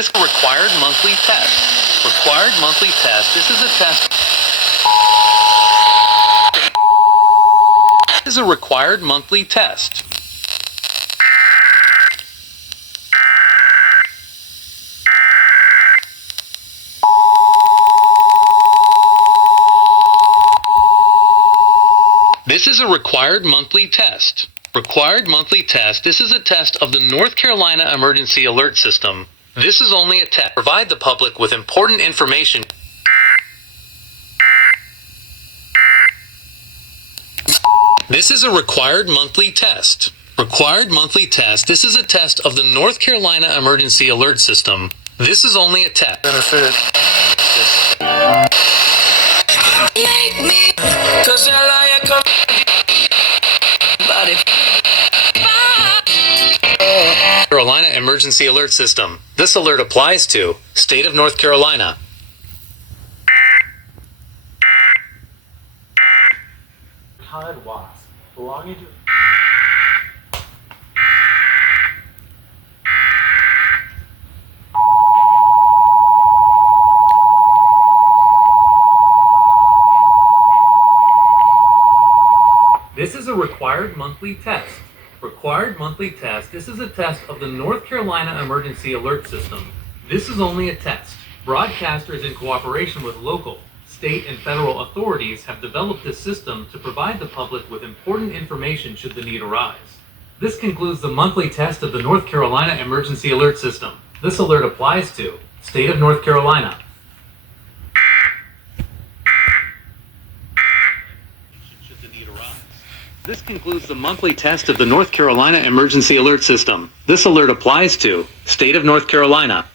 This is a required monthly test. Required monthly test. This is a test. This is a required monthly test. This is a required monthly test. Required monthly test. This is a test of the North Carolina Emergency Alert System. This is only a test. Provide the public with important information. This is a required monthly test. Required monthly test. This is a test of the North Carolina Emergency Alert System. This is only a test. Carolina Emergency Alert System. This alert applies to State of North Carolina. Retired wasp belonging to This is a required monthly test. Required monthly test. This is a test of the North Carolina Emergency Alert System. This is only a test. Broadcasters in cooperation with local, state, and federal authorities have developed this system to provide the public with important information should the need arise. This concludes the monthly test of the North Carolina Emergency Alert System. This alert applies to State of North Carolina. Should the need arise. This concludes the monthly test of the North Carolina Emergency Alert System. This alert applies to State of North Carolina.